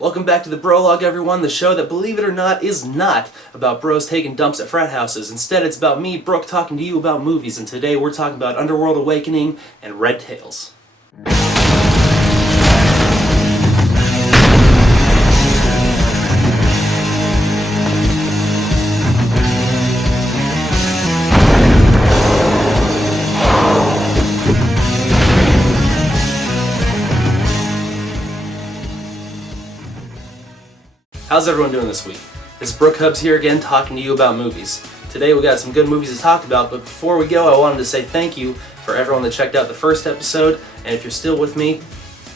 Welcome back to the Brolog, everyone, the show that, believe it or not, is not about bros taking dumps at frat houses. Instead, it's about me, Brooke, talking to you about movies, and today we're talking about Underworld Awakening and Red Tails. How's everyone doing this week? It's Brooke Hubs here again talking to you about movies. Today we got some good movies to talk about, but before we go I wanted to say thank you for everyone that checked out the first episode, and if you're still with me,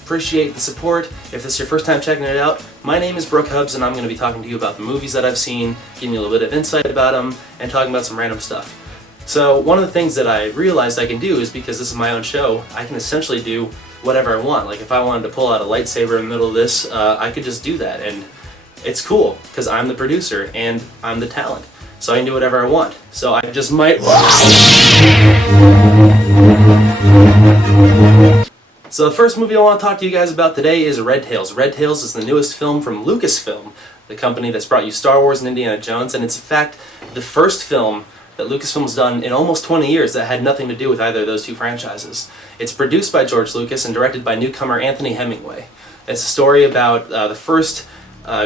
appreciate the support. If this is your first time checking it out, my name is Brooke Hubs and I'm going to be talking to you about the movies that I've seen, giving you a little bit of insight about them, and talking about some random stuff. So one of the things that I realized I can do is, because this is my own show, I can essentially do whatever I want. Like if I wanted to pull out a lightsaber in the middle of this, I could just do that, and it's cool, because I'm the producer, and I'm the talent. So I can do whatever I want. So I just might... So the first movie I want to talk to you guys about today is Red Tails. Red Tails is the newest film from Lucasfilm, the company that's brought you Star Wars and Indiana Jones, and it's in fact the first film that Lucasfilm's done in almost 20 years that had nothing to do with either of those two franchises. It's produced by George Lucas and directed by newcomer Anthony Hemingway. It's a story about the first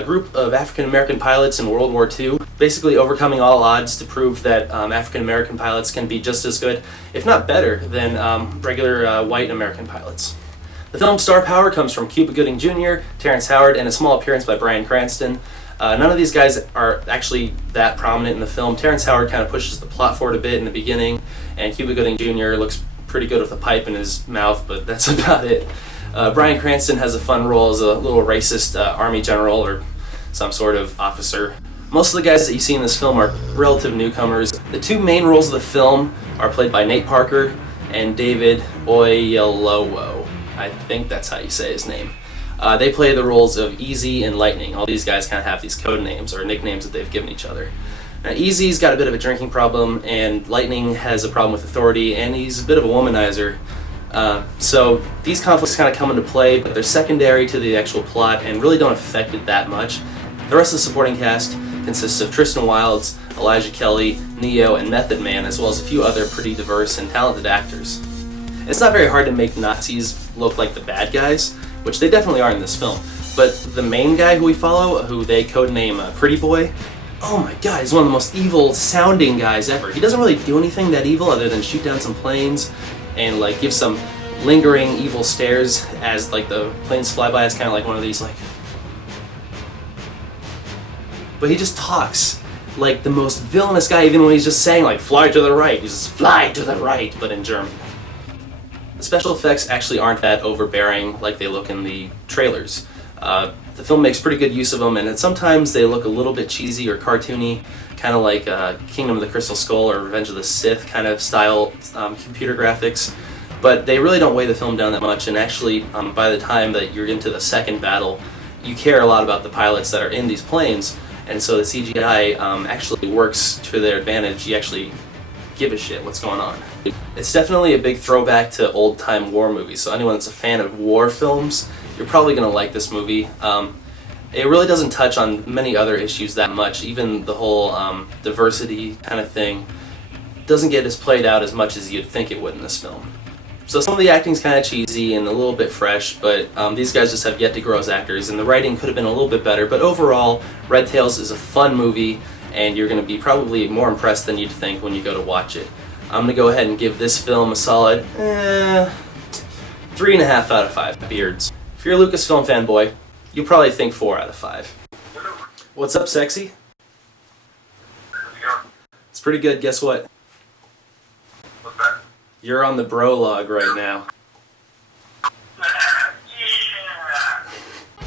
group of African-American pilots in World War II, basically overcoming all odds to prove that African-American pilots can be just as good, if not better, than regular white American pilots. The film's star power comes from Cuba Gooding Jr., Terrence Howard, and a small appearance by Bryan Cranston. None of these guys are actually that prominent in the film. Terrence Howard kind of pushes the plot forward a bit in the beginning, and Cuba Gooding Jr. looks pretty good with a pipe in his mouth, but that's about it. Bryan Cranston has a fun role as a little racist army general or some sort of officer. Most of the guys that you see in this film are relative newcomers. The two main roles of the film are played by Nate Parker and David Oyelowo. I think that's how you say his name. They play the roles of Easy and Lightning. All these guys kind of have these code names or nicknames that they've given each other. Now, Easy's got a bit of a drinking problem, and Lightning has a problem with authority, and he's a bit of a womanizer. So these conflicts kind of come into play, but they're secondary to the actual plot and really don't affect it that much. The rest of the supporting cast consists of Tristan Wilds, Elijah Kelly, Neo, and Method Man, as well as a few other pretty diverse and talented actors. It's not very hard to make Nazis look like the bad guys, which they definitely are in this film, but the main guy who we follow, who they codename Pretty Boy, oh my god, he's one of the most evil sounding guys ever. He doesn't really do anything that evil other than shoot down some planes and like give some lingering evil stares as like the planes fly by. It's kind of like one of these like, but he just talks like the most villainous guy, even when he's just saying like fly to the right. He's just fly to the right, but in German. The special effects actually aren't that overbearing like they look in the trailers. The film makes pretty good use of them, and sometimes they look a little bit cheesy or cartoony, kind of like Kingdom of the Crystal Skull or Revenge of the Sith kind of style computer graphics, but they really don't weigh the film down that much, and actually by the time that you're into the second battle, you care a lot about the pilots that are in these planes, and so the CGI actually works to their advantage. You actually give a shit what's going on. It's definitely a big throwback to old-time war movies, so anyone that's a fan of war films, you're probably going to like this movie. It really doesn't touch on many other issues that much. Even the whole diversity kind of thing doesn't get as played out as much as you'd think it would in this film. So some of the acting's kind of cheesy and a little bit fresh, but these guys just have yet to grow as actors, and the writing could have been a little bit better, but overall, Red Tails is a fun movie, and you're going to be probably more impressed than you'd think when you go to watch it. I'm going to go ahead and give this film a solid 3.5 out of 5 beards. If you're a Lucasfilm fanboy, you'll probably think 4 out of 5. What's up, sexy? It's pretty good. Guess what? What's that? You're on the Brolog right now.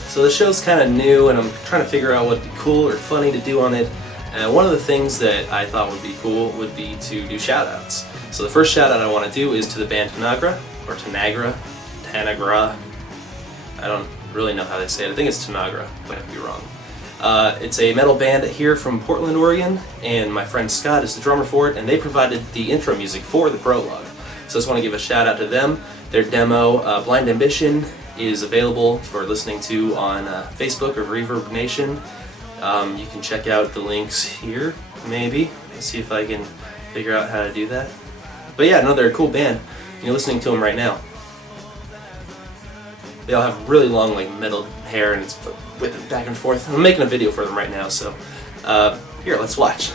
So the show's kind of new, and I'm trying to figure out what would be cool or funny to do on it. And one of the things that I thought would be cool would be to do shout-outs. So the first shout-out I want to do is to the band Tanagra, or Tanagra. I don't really know how they say it. I think it's Tanagra, but I could be wrong. It's a metal band here from Portland, Oregon, and my friend Scott is the drummer for it, and they provided the intro music for the prologue. So I just want to give a shout out to them. Their demo, Blind Ambition, is available for listening to on Facebook or Reverb Nation. You can check out the links here, maybe. Let's see if I can figure out how to do that. But yeah, no, they're a cool band. You're listening to them right now. They all have really long, like, metal hair, and it's whipping back and forth. I'm making a video for them right now, so here, let's watch.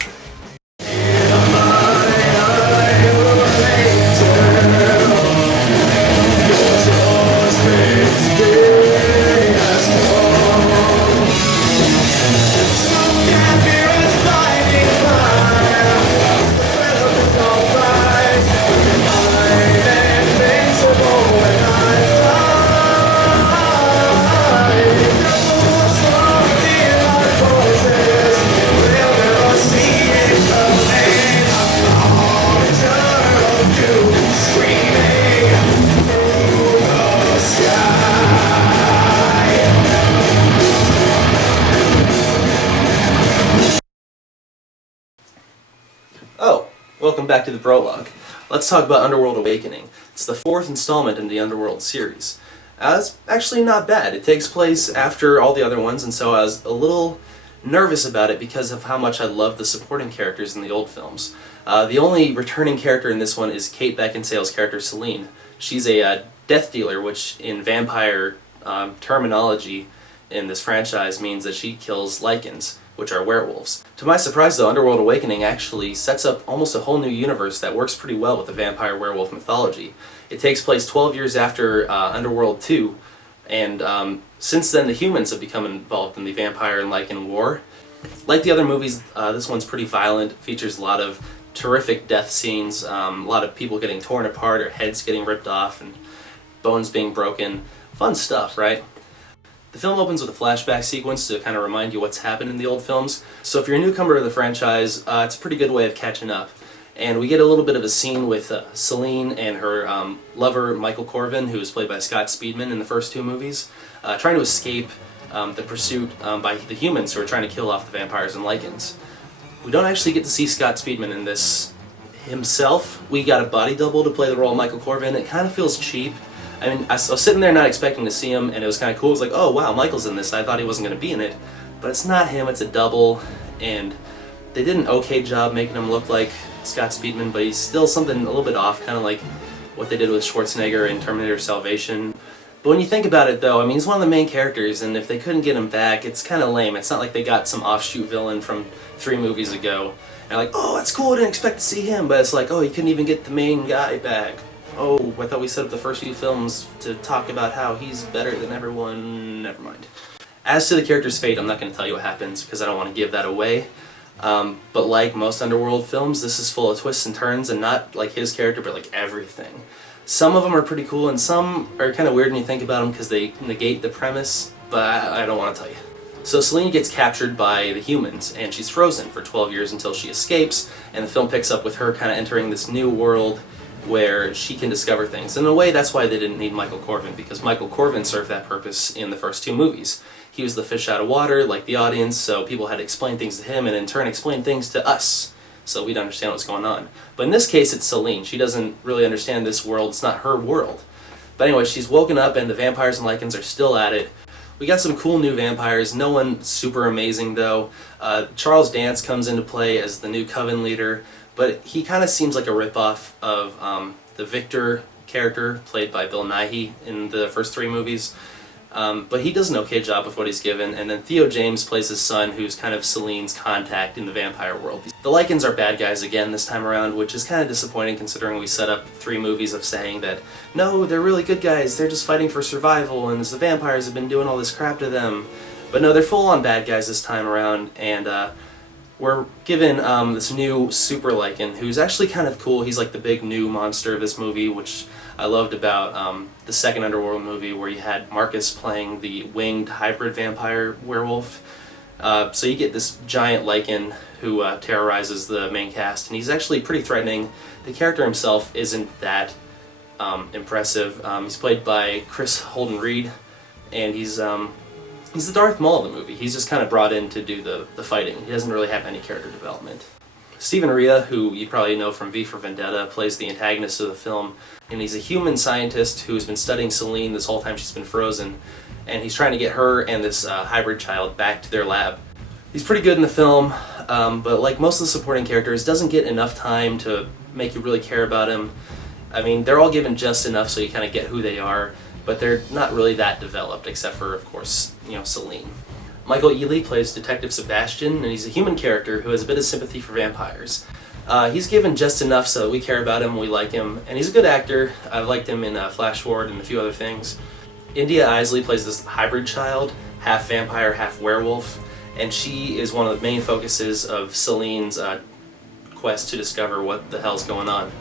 Oh, welcome back to the prologue. Let's talk about Underworld Awakening. It's the fourth installment in the Underworld series. It's actually not bad. It takes place after all the other ones, and so I was a little nervous about it because of how much I love the supporting characters in the old films. The only returning character in this one is Kate Beckinsale's character, Celine. She's a death dealer, which in vampire terminology in this franchise means that she kills lycans, which are werewolves. To my surprise, though, Underworld Awakening actually sets up almost a whole new universe that works pretty well with the vampire werewolf mythology. It takes place 12 years after Underworld 2, and since then the humans have become involved in the vampire and lycan war. Like the other movies, this one's pretty violent, features a lot of terrific death scenes, a lot of people getting torn apart or heads getting ripped off and bones being broken. Fun stuff, right? The film opens with a flashback sequence to kind of remind you what's happened in the old films. So if you're a newcomer to the franchise, it's a pretty good way of catching up. And we get a little bit of a scene with Celine and her lover, Michael Corvin, who is played by Scott Speedman in the first two movies, trying to escape the pursuit by the humans who are trying to kill off the vampires and lycans. We don't actually get to see Scott Speedman in this himself. We got a body double to play the role of Michael Corvin. It kind of feels cheap. I mean, I was sitting there not expecting to see him, and it was kind of cool. It was like, oh wow, Michael's in this. I thought he wasn't going to be in it. But it's not him, it's a double, and they did an okay job making him look like Scott Speedman, but he's still something a little bit off, kind of like what they did with Schwarzenegger in Terminator Salvation. But when you think about it, though, I mean, he's one of the main characters, and if they couldn't get him back, it's kind of lame. It's not like they got some offshoot villain from 3 movies ago, and like, oh, that's cool, I didn't expect to see him, but it's like, oh, you couldn't even get the main guy back. Oh, I thought we set up the first few films to talk about how he's better than everyone. Never mind. As to the character's fate, I'm not going to tell you what happens because I don't want to give that away. But like most Underworld films, this is full of twists and turns, and not like his character, but like everything. Some of them are pretty cool, and some are kind of weird when you think about them because they negate the premise, but I don't want to tell you. So Celine gets captured by the humans, and she's frozen for 12 years until she escapes, and the film picks up with her kind of entering this new world where she can discover things. In a way, that's why they didn't need Michael Corvin, because Michael Corvin served that purpose in the first 2 movies. He was the fish out of water, like the audience, so people had to explain things to him and in turn explain things to us, so we'd understand what's going on. But in this case, it's Celine. She doesn't really understand this world. It's not her world. But anyway, she's woken up and the vampires and lycans are still at it. We got some cool new vampires, no one super amazing though. Charles Dance comes into play as the new Coven leader, but he kind of seems like a ripoff of the Victor character played by Bill Nighy in the first 3 movies. But he does an okay job with what he's given, and then Theo James plays his son, who's kind of Celine's contact in the vampire world. The Lycans are bad guys again this time around, which is kind of disappointing considering we set up 3 movies of saying that, no, they're really good guys, they're just fighting for survival, and the vampires have been doing all this crap to them. But no, they're full-on bad guys this time around, and we're given this new Super Lycan, who's actually kind of cool. He's like the big new monster of this movie, which I loved about the second Underworld movie where you had Marcus playing the winged hybrid vampire werewolf. So you get this giant Lycan who terrorizes the main cast, and he's actually pretty threatening. The character himself isn't that impressive. He's played by Chris Holden-Ried, and he's the Darth Maul of the movie. He's just kind of brought in to do the fighting. He doesn't really have any character development. Stephen Rea, who you probably know from V for Vendetta, plays the antagonist of the film, and he's a human scientist who's been studying Celine this whole time she's been frozen, and he's trying to get her and this hybrid child back to their lab. He's pretty good in the film, but like most of the supporting characters, doesn't get enough time to make you really care about him. I mean, they're all given just enough so you kind of get who they are, but they're not really that developed, except for, of course, Celine. Michael Ealy plays Detective Sebastian, and he's a human character who has a bit of sympathy for vampires. He's given just enough so that we care about him, we like him, and he's a good actor. I've liked him in Flash Forward and a few other things. India Isley plays this hybrid child, half vampire, half werewolf, and she is one of the main focuses of Celine's quest to discover what the hell's going on.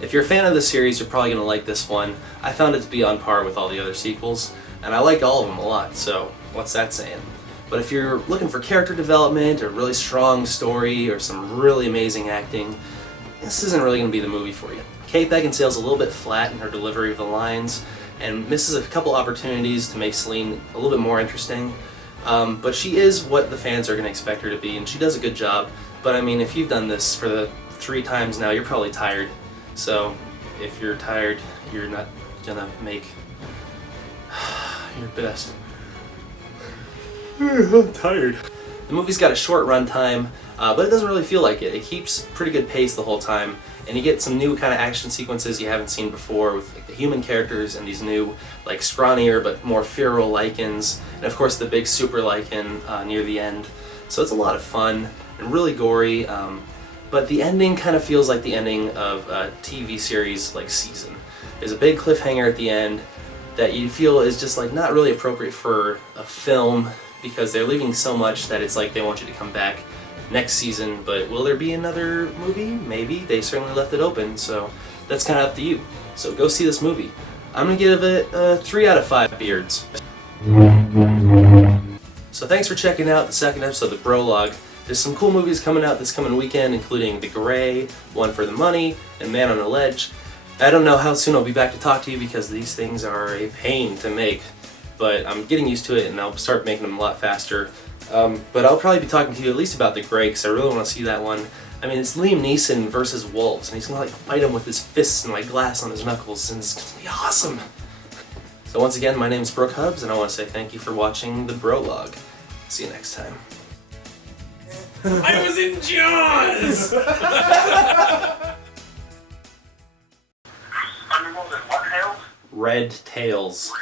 If you're a fan of the series, you're probably going to like this one. I found it to be on par with all the other sequels, and I like all of them a lot, so what's that saying? But if you're looking for character development, or really strong story, or some really amazing acting, this isn't really going to be the movie for you. Kate Beckinsale's a little bit flat in her delivery of the lines, and misses a couple opportunities to make Celine a little bit more interesting, but she is what the fans are going to expect her to be, and she does a good job. But I mean, if you've done this for the 3 times now, you're probably tired. So if you're tired, you're not gonna make your best. I'm tired. The movie's got a short runtime, but it doesn't really feel like it. It keeps pretty good pace the whole time, and you get some new kind of action sequences you haven't seen before with like the human characters and these new, like, scrawnier but more feral lichens, and of course the big super lichen near the end. So it's a lot of fun and really gory. But the ending kind of feels like the ending of a TV series like Season. There's a big cliffhanger at the end that you feel is just like not really appropriate for a film, because they're leaving so much that it's like they want you to come back next season. But will there be another movie? Maybe. They certainly left it open, so that's kind of up to you. So go see this movie. I'm going to give it a 3 out of 5 beards. So thanks for checking out the second episode of the Brolog. There's some cool movies coming out this coming weekend, including The Gray, One for the Money, and Man on a Ledge. I don't know how soon I'll be back to talk to you because these things are a pain to make, but I'm getting used to it and I'll start making them a lot faster. But I'll probably be talking to you at least about The Gray, because I really want to see that one. I mean, it's Liam Neeson versus wolves, and he's going to fight him with his fists and glass on his knuckles, and it's going to be awesome. So once again, my name's Brooke Hubbs, and I want to say thank you for watching the Brolog. See you next time. I was in Jaws! Underworld and what Tails? Red Tails.